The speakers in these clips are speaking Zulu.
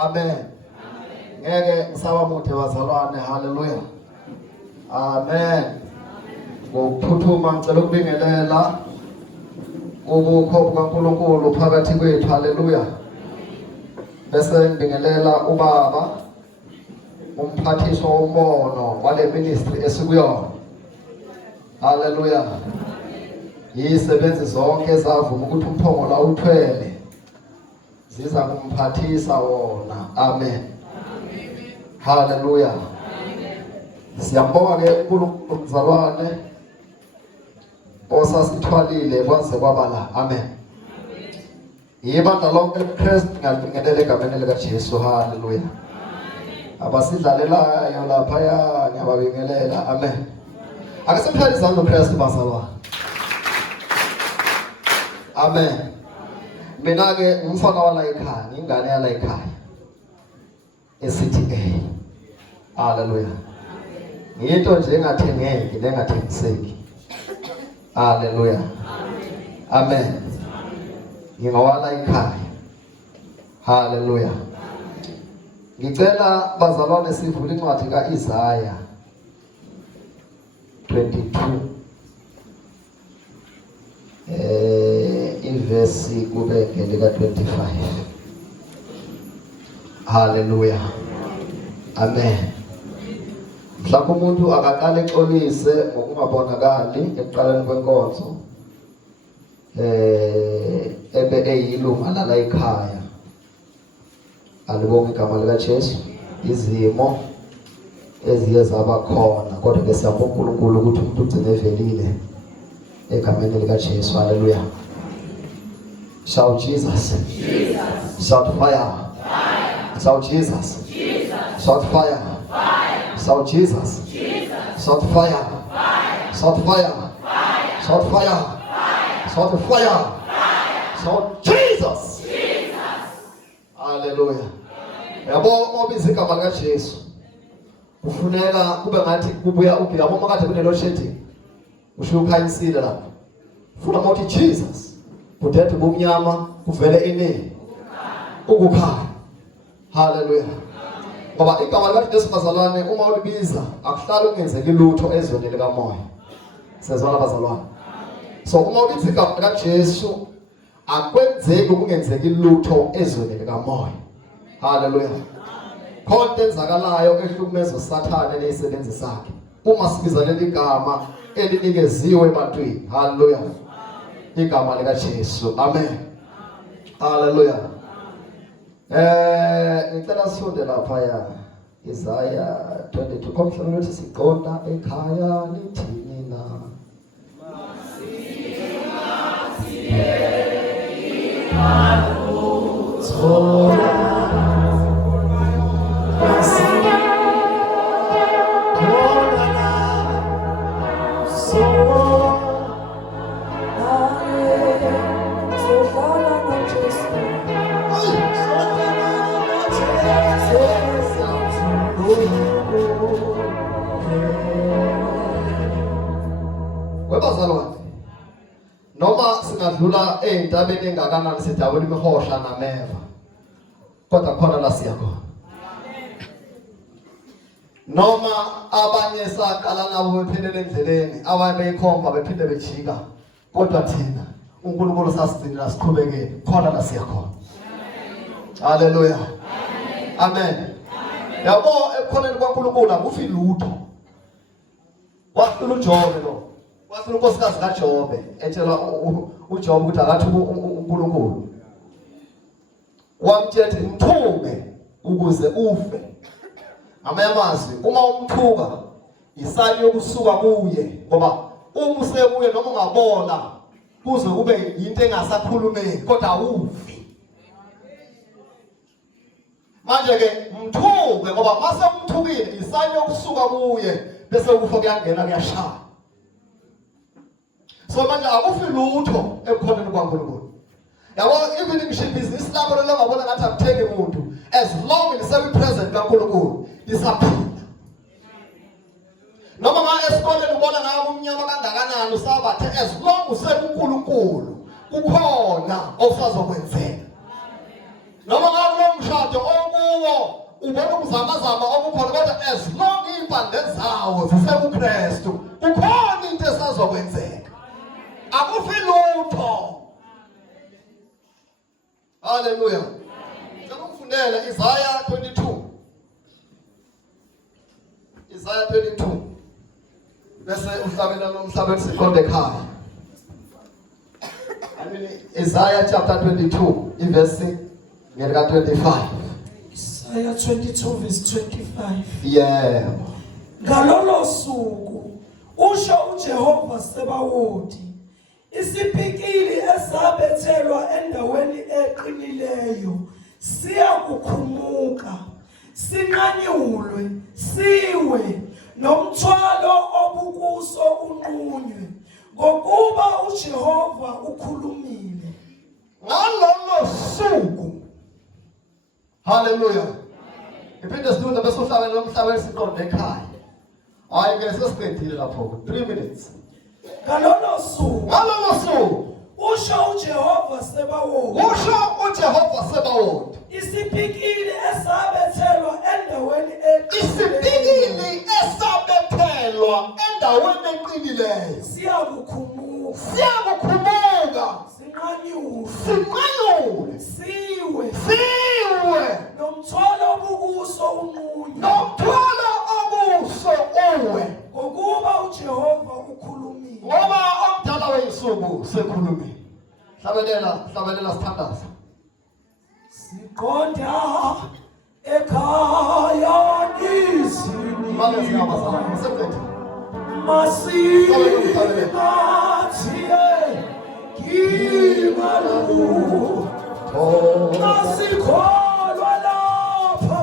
Amen. Ngeke ngisawamuthe bazalwane. Hallelujah. Amen. Ngokuphuthuma ngicela ukubingelela ubukho bukaNkulunkulu phakathi kwethu. Hallelujah. Bese ngibingelela ubaba umphathiswa womono wale ministry esikuyona. Hallelujah. Yisebenzi zonke ezavuma ukuthi umphongolo awuthwele ziza kumphathisa wona. Amen. Hallelujah. Siyambonga ke uNkulunkulu mzalwane osasithwalile kwaze kwaba la. Amen. Yibandla lonke leKristu ngiyalibingelela egameni likaJesu. Hallelujah. Abasidlalelayo laphaya ngiyababingelela. Amen. Ake simphele izandla uKristu bazalwane. Amen. Mina ke umfana wala ekhaya, ingane yala ekhaya esithi hallelujah. Ngiyinto nje engathengeki nengathengiseki. Hallelujah. Amen. Ngingawala ekhaya. Hallelujah. Ngicela bazalwane sivule incwadi kaIsaya 22 ivesi kube ngelika 25. Hallelujah. Amen. Mhlawumbe umuntu akaqala exolise ngokungabonakali ekuqaleni kwenkonzo ebe eyilunga lala ekhaya. Alibonge igama likaJesu. Izimo eziye zaba khona kodwa ke siyabonga uNkulunkulu ukuthi umuntu ugcine evelile egameni likaJesu. Hallelujah. Shout Jesus. Jesus. Shout fire. Fire. Shout Jesus. Jesus. Shout fire. Fire. Shout Jesus. Jesus. Shout fire. Fire. Shout fire. Fire. Shout fire. Fire. Shout fire. Fire. Shout Jesus. Jesus. Hallelujah. Yabo obiza igama likaJesu. Kufuneka kube ngathi kubuya yabo makade kunelo shedding. Usho ukhanyisile lapha. Funa mothi Jesus. Kudethe bomnyama kuvele inini. Ukukhanya. Hallelujah. Ngoba igama likaJesu bazalwane uma ulibiza akuhlali ungenzeki lutho ezweni likamoya. Sezwana bazalwane. So uma ubiza igama likaJesu akwenzeki ukungenzeki lutho ezweni likamoya. Hallelujah. Konke enzakalayo ehlukumeza uSathane nezisebenzi zakhe. Uma sibiza leli gama elinikeziwe ebantwini. Hallelujah. Igama likaJesu. Amen. Hallelujah. Ngicela sifunde lapha ya Isaya 22 komhlelo wethi siqonda ekhaya lithini na. Webazalwane noma singadlula entabeni engakanani sidabula imihosha nameva kodwa khona la siya khona. Noma abanye saqala nabo bephelele endleleni abanye beyikhomba bephinde bejika kodwa thina uNkulunkulu sasigcina siqhubekele khona la siya khona. Hallelujah. Amen. Yabo ekhoneni kwaNkulunkulu akufi lutho. Wahlula uJobe lo. Wahlula unkosikazi kaJobe etshela uJobe ukuthi akathi uNkulunkulu. Wamthethe mthuke ukuze ufe. Amayamazi uma umthuka isali yokusuka kuye ngoba uma usekuye noma ungabona kuze kube into engasakhulumeki kodwa ufi. Manje ke mthuke ngoba mase umthukile isali yokusuka kuye bese ukufa kuyangena kuyashaya. So manje akufi lutho ekhoneni kwaNkulunkulu. Yabo even business lakho lo ngabona ngathi akuthenge umuntu as long as we present kaNkulunkulu isaphila. Noma nga esikoleni ubona ngayo umnyama kangakanani usabathe as long useNkulunkulu kukhona okusazokwenzeka. Noma ngawo mshado ubona ukuzamazama okukhona kodwa as long impande zawo zisekuKristu kukhona into esazokwenzeka. Akufi lutho. Hallelujah. Ngicela ungifundele Isaiah 22. Isaiah 22. Bese uhlabela nomhlabeni siqonde ekhaya. Isaiah chapter 22, verse 25. Isaiah 22 verse 25. Yeah. Ngalolo suku usho uJehova Sebawothi, isipikili esabethelwa endaweni eqinileyo siyakukhumuka, sinqanyulwe, siwe, nomthwalo obukuso unqunywe, ngokuba uJehova ukhulumile. Ngalolo suku. Hallelujah. Iphinde sidunda bese uhlabela nomhlabeni siqonde ekhaya. Hayi ke sesiqedile lapho 3 minutes. Ngalolo suku usho uJehova Sebawothi, isipikili esabethelwa endaweni eqinileyo siyakukhumuka, sinqanyulwe, siwe, nomthwalo obukuso unqunywe, ngokuba uJehova ukhulumile. Ngoba omdala weyinsuku sekhulumile. Hlabelela sithandaza. Siqonda ekhaya izini. Manje sihamba sana. Seqedile. Masinathie kimalu. Masikholwa lapha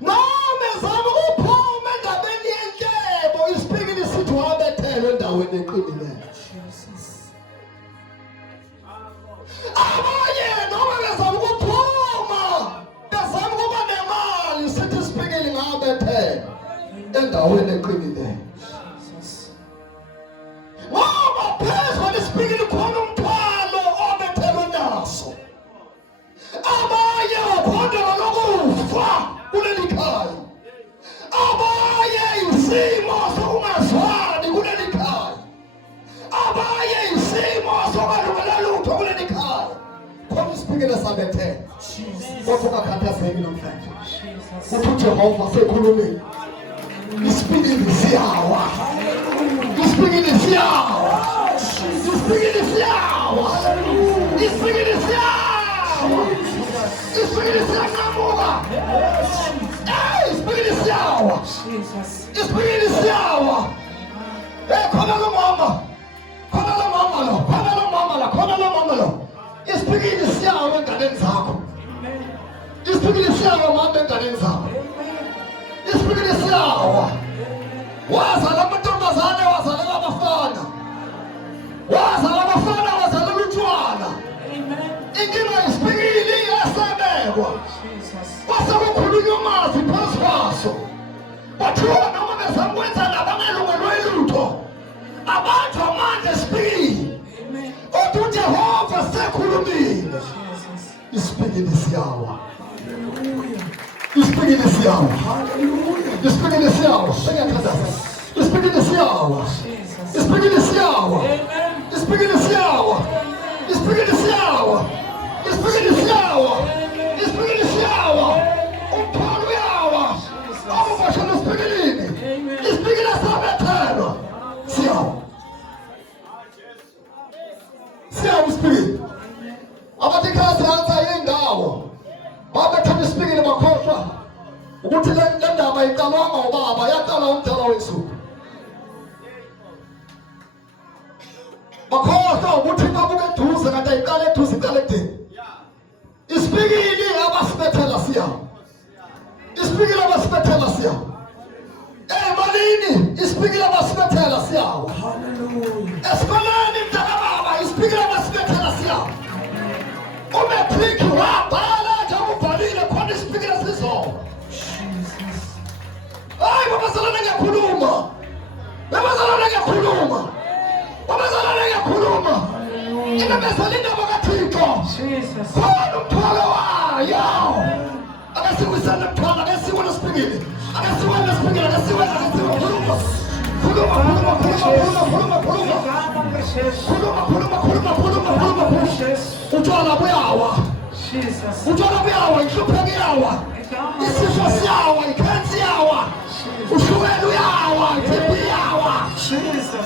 Noma zama uphuma endabeni yenhlebo isipikili sithi wabethe endaweni eqinileyo. Abanye noma bezama ukuphuma, bezama ukuba nemali, sithi sipikile ngabethe endaweni eqinileyo. Ngoba phezu kwesipikile khona umthwalo obethelwe naso. Abanye baphondola lokufa kuleli khaya. Abanye isimo sokungazwani kuleli khaya. Abanye isimo sokungalungela lutho kuleli khaya. Khona isipikile sabethe. Kodwa ungakhathazeki namhlanje. Uthi uJehova sekhulumile. Isipikile siyawa. Isipikile siyawa. Isipikile siyawa. Isipikile siyawa. Isipikile siyawa. Isipikile siyawa. Isipikile siyawa. Khona lo mama. Khona lo mama lo. Khona lo mama lo. Khona lo mama lo. Isipikile siyawa enganeni zakho. Isipikile siyawa mama enganeni zakho. Isipikile siyawa. Wazala amantombazane, wazala abafana. Wazala abafana, wazala utshwala. Inkinga isipikile iyasabekwa. Kwasokukhulunywa amazwi phezu kwaso. Bathiwa noma bezama ukwenza nabangelungelwe lutho. Abantu amandla esipikile. Kodwa uJehova sekhulumile. Isipikile siyawa. Isipikile siyawa. Isipikile siyawa. Isipikile siyawa. Isipikile siyawa. Isipikile siyawa. Isipikile siyawa. Isipikile siyawa. Isipikile siyawa. Umthwalo uyawa. Ababashana isipikilini. Isipikile sabethelwa. Siyawa. Siyawa isipikile. Abathi khasi hansa yendawo. Babethanda isipikile bakhohlwa ukuthi le ndaba iqalwanga ubaba, yaqala umdala wensuku. Bakhohlwa ukuthi babuke eduze kanti ayiqala eduze iqala ekudeni. Isipikile abasibethela siyawa. Isipikile abasibethela siyawa. Emalini isipikile abasibethela siyawa. Esikoleni mntaka baba isipikile abasibethela siyawa. Umetriki wabhala njengobhalile khona isipikile sizoba. Hayi babazalwane ngiyakhuluma. Babazalwane ngiyakhuluma. Babazalwane ngiyakhuluma. Imemezela indaba kaThixo. Khona umthwalo wayo. Akasiwisana umthwalo, akasiwona isipikile. Akasiwona isipikile, akasiwona khuluma. Khuluma. Utshwala buyawa. Utshwala buyawa, inhlupheko iyawa. Isifo siyawa, ikhensi iyawa. Ushukela uyawa, iTB iyawa.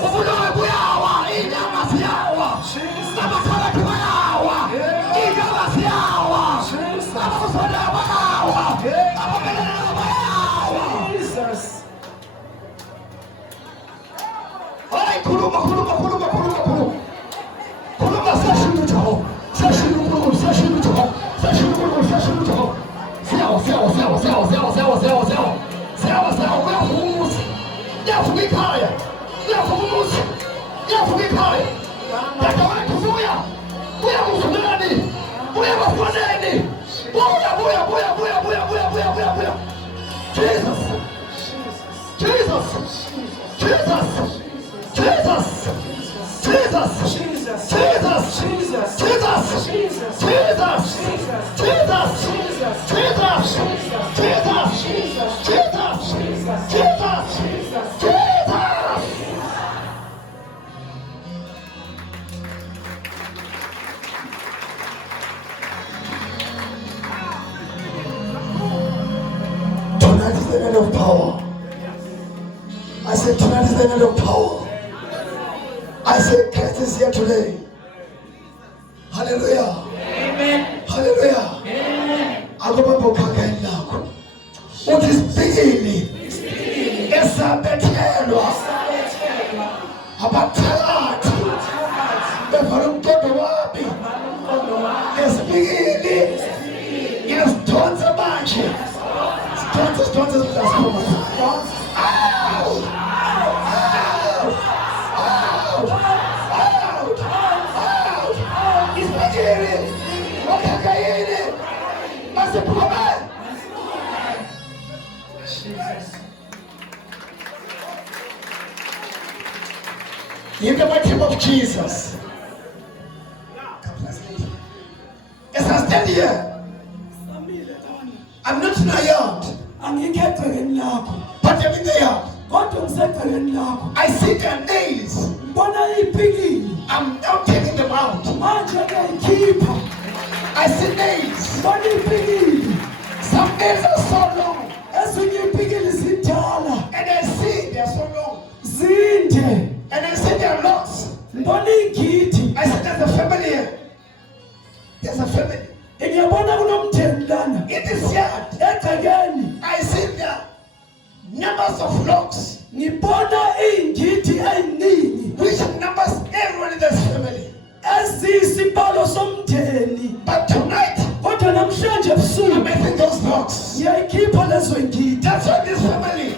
Ubulowe buyawa, inyama ziyawa. Abathakathi bayawa, inyama ziyawa. Abazondela bayawa, ababelelelo bayawa. Hayi khuluma. Khuluma seshintu Jehova. Seshintu uNkulunkulu, seshintu Jehova. Seshintu uNkulunkulu, seshintu Jehova. Siyawa. Uyavuka umuzi. Uyavuka ikhaya. Uyavuka umuzi. Uyavuka ikhaya. Dada wakho buya. Buya kuzulani. Buya bafaneni. Buya. Jesus. Tonight is the night of power. I said tonight is the night of power. I said Christ is here today. Hallelujah. Amen. Hallelujah. Amen. Akubabokhakhela lakho. Uthi isipikili esabethelwa abathakathi bevala umqondo wami. Esipikili ngesidonsa manje. Sidonsa siphuma. In the mighty name of Jesus. As I stand here, I'm not in a yard, but I'm in the yard. I see their nails. I'm now taking them out. I see nails. Some nails are so long. And I see they're so long. And I see they're lost. I see there's a family here. There's a family. In this yard, I see there numbers of logs. Which numbers everyone in this family. But tonight, I'm making those logs. That's why this family,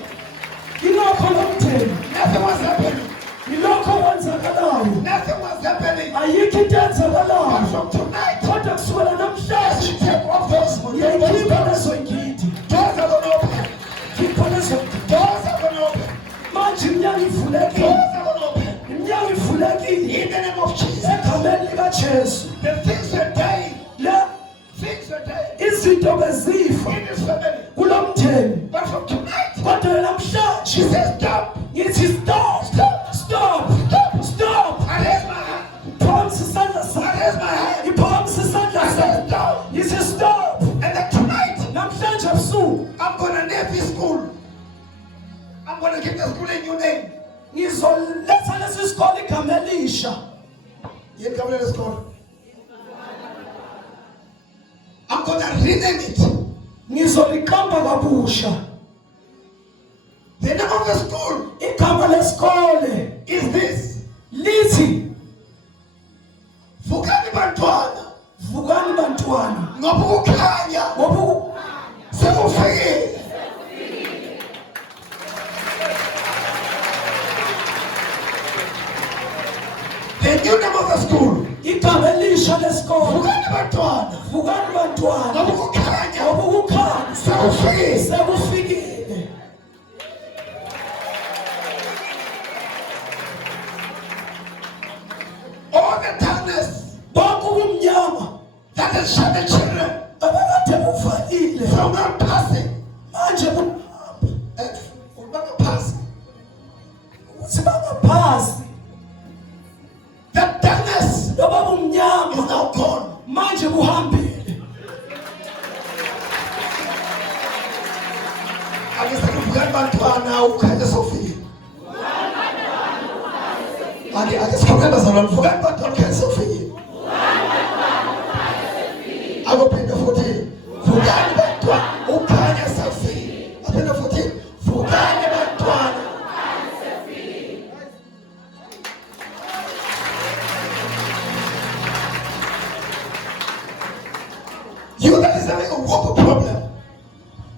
nothing was happening. Nothing was happening. But from tonight, as you take off those doors are going to open. Doors are going to open. Doors are going to open. In the name of Jesus. The things are dying. Things are dying. In this family. But from tonight, she says stop. Stop. I raise my hand. I raise my hand. I said stop. And then tonight, I'm going to name this school. I'm going to give the school a new name. Ngizoletha lesi sikole igama elisha. Yini igama lesi sikole? I'm going to rename it. Ngizoliqamba kabusha. The name of the school Igama lesikole is this. lithi Vukani bantwana. Vukani bantwana. Ngoba ukukhanya Ngoba sekufikile. The new name of the school. igama elisha lesikole. Vukani bantwana. Vukani bantwana. Ngoba ukukhanya Ngoba ukukhanya sekufikile. All the darkness Bonke ubumnyama that has shut the children abakade buvalile from not passing. manje buhamba Passing. ukuthi bangaphasi. That darkness Loba is bumnyama now gone. manje buhambile. Akisema vukani bantwana ukukhanya sokufika. Akisikhona bazalwane vukani bantwana ukukhanya sokufika. Akuphinda futhi vukani bantwana ukukhanya sokufika. Aphinda futhi vukani bantwana. You that is having a whoop problem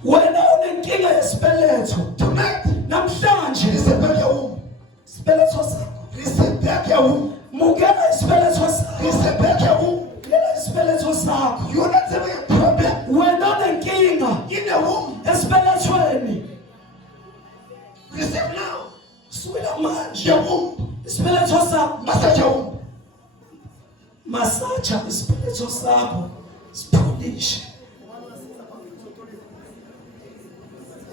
Wena unenkinga yesibeletho tonight. namhlanje, Receive your womb. isibeletho sakho Receive back your womb. mukela isibeletho sakho. Receive back your womb. Mukela isibeletho sakho. You are not having a problem Wena unenkinga in the womb. esibelethweni, Receive now sukela manje your womb. isibeletho sakho. Massage your womb. Masaja isibeletho sakho siphulishe.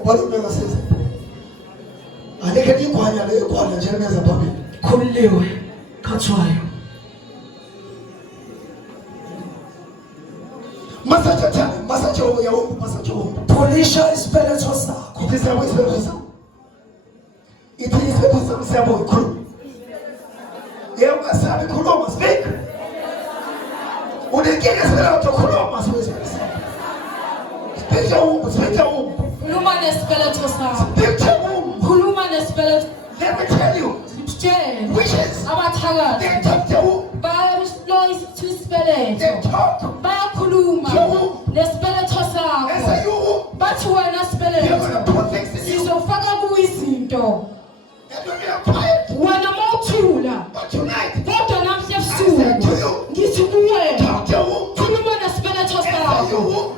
What do you mean? Says Aneke ikhwanya le ikhwanya nje neza phambili. Khululiwe khathwayo. Massage your womb. Massage your womb. Phulisha isibeletho sakho. It is a whisper. It is a whisper. Siyabo ikhulu. Yebo asabi khuluma speak. Unenkinga sibela ukukhuluma siwezwe. Speak your womb. Speak your womb. Khuluma nesibeletho sakho. Speak your womb. Khuluma nesibeletho. Let me tell you. Sitshele Witches. abathakathi They talk your womb. bayasiployisa They isibeletho. talk. Bayakhuluma nesibeletho And sakho. say you. Bathi wena You're sibeletho going to put things in you. sizofaka kuyo izinto. And when you're quiet. Wena mawuthula But tonight. kodwa namhla I said to ebusuku you. ngithi kuwena Talk your womb. khuluma nesibeletho sakho.